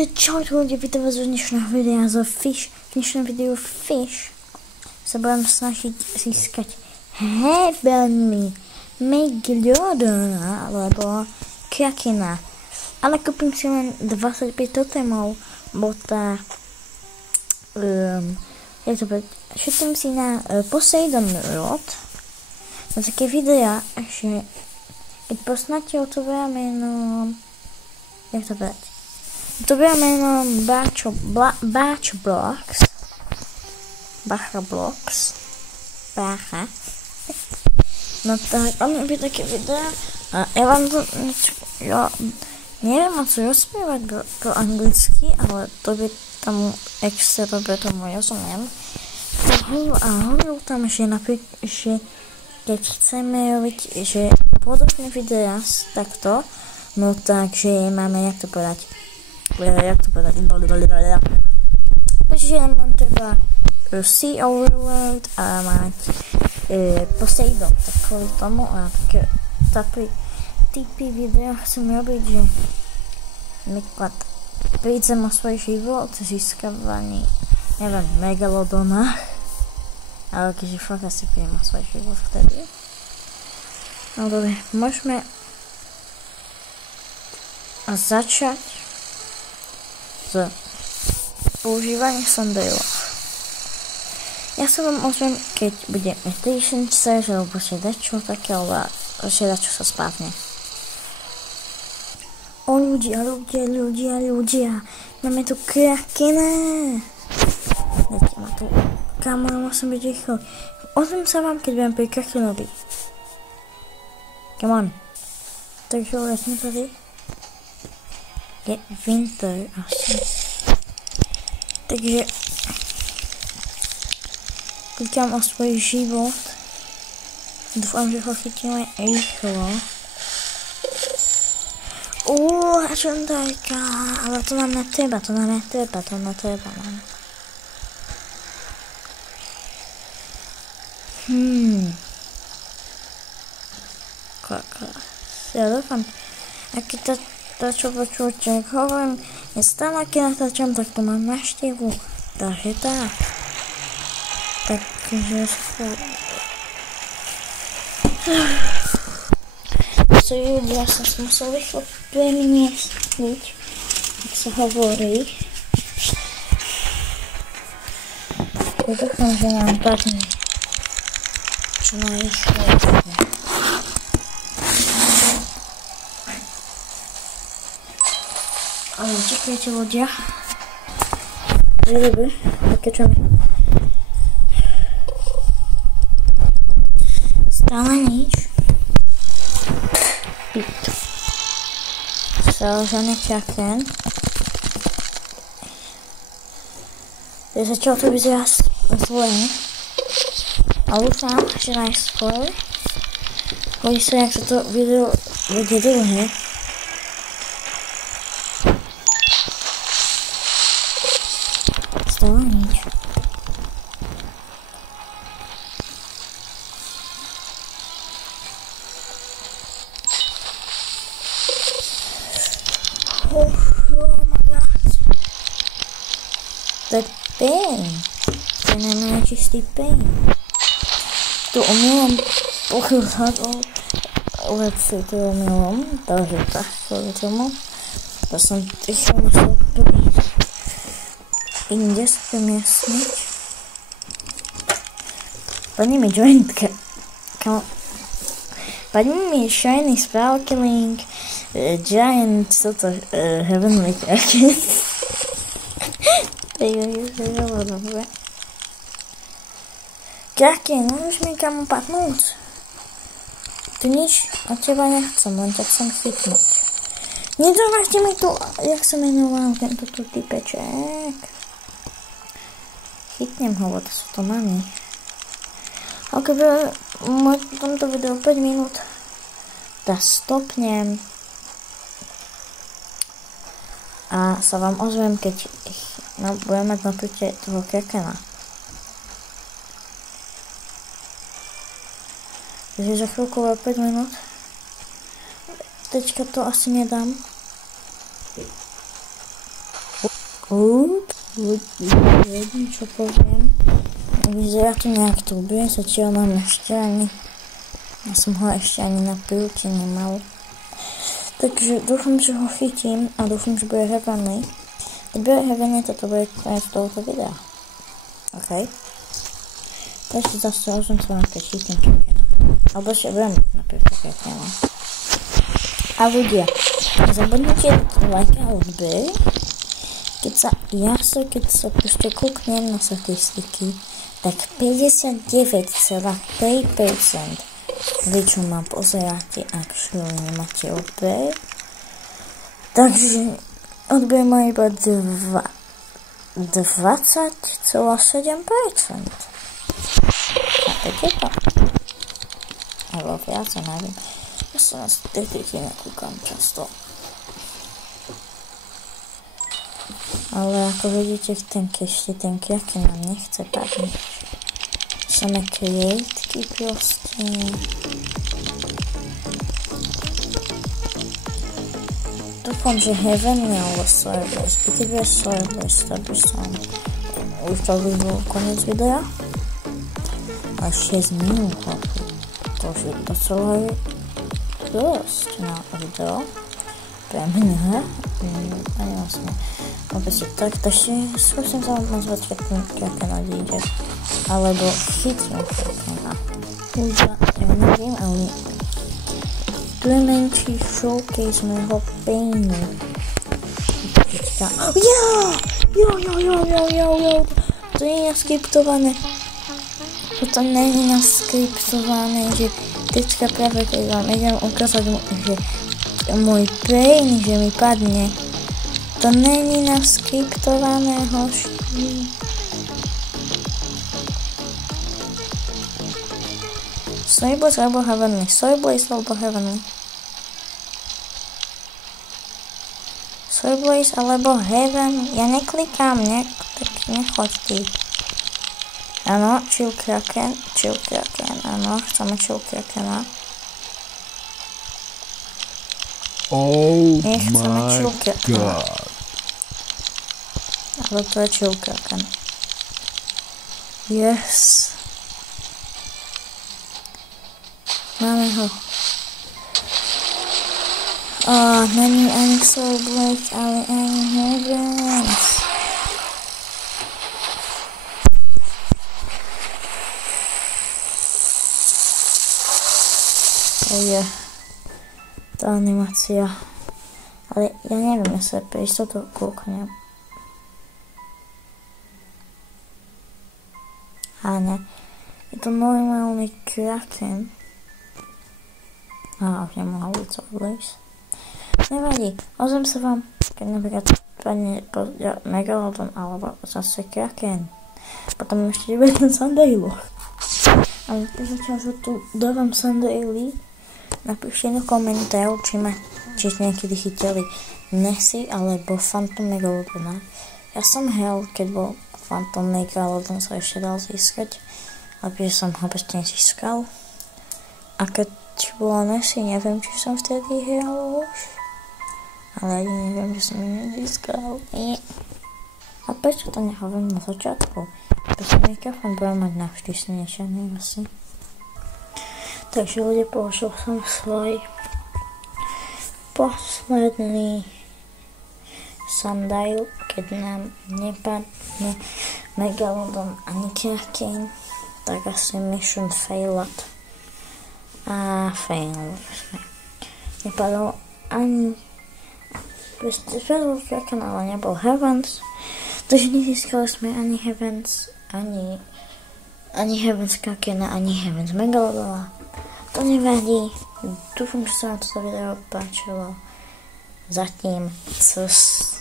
Takže čaute ľudia, vítam vás z dnešného videa zo Fish. V dnešnom videu Fish sa budem snažiť získať veľmi megalodona alebo krakena. Ale kúpim si len 25 totemov, bo tá šetím si na Poseidon Rod na také videa, že keď poznáte to meno, jak to povedať? To bude meno Bacha Blocks. No tak, on by také videa a ja vám to neviem co rozprávať po anglicky, ale to by tam extra dobre tomu rozumiem. A hovoril tam, že že keď chceme robiť, že podobné videa takto, no takže máme, jak to povedať, takže mám treba Sea Overload a mať Poseidon, tak kvôli tomu a také typy videa chcem robiť, že napríklad prídem o svoj život, získavaný, neviem, megalodona, ale keďže fakt asi prídem o svoj život vtedy. No dobre, môžeme začať z používania Sundaila. Ja sa vám ozvem, keď bude meditation search, alebo si dačo také, alebo si dačo sa spávne. O ľudia, máme tu krakena. Dajte ma tu, kámo, musím byť rýchlo. Ozvem sa vám, keď budem pri krakenovi. Come on. Takže letím tady. Je winter asi. Takže klikám o svoj život. Dúfam, že ho chytíme rýchlo. Legendárka, ale to nám netreba, mám. Ja dúfam, aký to čo počúvate, ak hovorím, nestále keď natáčam, tak to mám návštevu. Takže tak. Takže ja som sa musel rýchlo premiestniť, ak sa hovorí. Ja dúfam, že nám padne čo najrýchlejšie. Ale čakajte ľudia. Dobre, pokračujeme. Stále nič. Založený kraken. Ja začal to vyzerať zle. A dúfam, že najskôr. Hodí sa, jak sa to video bude dlhé. Stále nič. Oh my god. To je pain. To je najmenej čistý pain. Tu omylom pochýlať veci, tu omylom. Takže tak, kvôli tomu. To som rýchlo musel prísť. Inde sa premiestniť. Padni mi jointka. Padni mi shiny sparkling giant heavenly kraken. To je veľa dobre. Kraken, môžeš mi kam padnúť? Tu nič od teba nechcem, len ťa chcem chytnúť. Nedovážte mi tu, jak sa menoval tento typeček. Chytnem ho, bo to sú to mami. A keby v tomto videu 5 minút, tak stopnem a sa vám ozvem, keď budem mať napätie toho krakena. Takže za chvíľku 5 minút. Teďka to asi nedám. Vedím, čo poviem. Vyzerá to nejak trubie, zatiaľ mám ešte ani... Ja som ho ešte ani na pilke nemal. Takže dúfam, že ho chytím a dúfam, že bude heavenly. Keď bude heavenly, toto bude koniec tohoto videa. OK. Takže zase už som sa napríklad chytím krakena. Alebo ešte budem napríklad krakena. A ľudia, zabudnite like a odber. Keď sa proste kúknem na statistiky, tak 59,3% vy, čo ma pozeráte, actually nemáte odber. Takže odber má iba 20,7%. Chápete to? Alebo viac, ja neviem. Ja sa na statistiky nekúkam často. Ale ako vidíte, ten kraken nám nechce padnúť. Samé kreitky proste. Dúfam, že heavenly alebo Soyboys. Keď bude Soyboys, tak by som... Už to by bol koniec videa. A 6 minút, to už je docela dosť na video. Pre mňa. A jasne. Opäť tak, takže skúsim sa nazvať krakena díde. Alebo chytím krakena. Už ja neviem, ale tu je menší showcase môjho painu. Jo. To je naskriptované. To nie je naskriptované, že teďka práve keď vám idem ukázať, že môj pain, že mi padne. To není naskriptované, hoši. Soyboys alebo heavenly. Soyboys alebo heavenly. Soyboys alebo heaven. Ja neklikám, tak nechoďte. Áno, chill kraken. Áno, chceme chill krakena. Oh my god. Ale to je chill kraken. Yes. Máme ho. Není ani Soulblade, ale ani Heavens. To je tá animácia. Ale ja neviem, ja sa pre istotu kúknem. Ne. Je to normálny kraken. Už nemohla byť Soulblade. Nevadí, ozvem sa vám, keď napríklad padne Megalodon alebo zase kraken. Potom ešte bude ten Sandailu. Ale zatiaľ, že tu dávam Sandailu, napíšte do komentárov, či niekedy chytili Nessie alebo Phantom Megalodona. Ja som hral, keď bol Phantom Megalodon, sa ešte dal získať, ale som ho proste nezískal. A keď bola Nessie, neviem, či som vtedy hral už. Ale ani neviem, že som ju nezískal. A prečo to nehovorím na začiatku? Pretože mikrofón budem mať navždy snešený asi. Takže ľudia, použil som svoj posledný Sundial, keď nám nepadne Megalodon ani kraken, tak asi mission failed. A failed sme. Nepadol ani spadol kraken, ale nebol Heavens. Takže nezískali sme ani Heavens, ani Heavens krakena, ani Heavens Megalodona. To nevadí. Dúfam, že sa vám toto video páčilo. Zatím cez.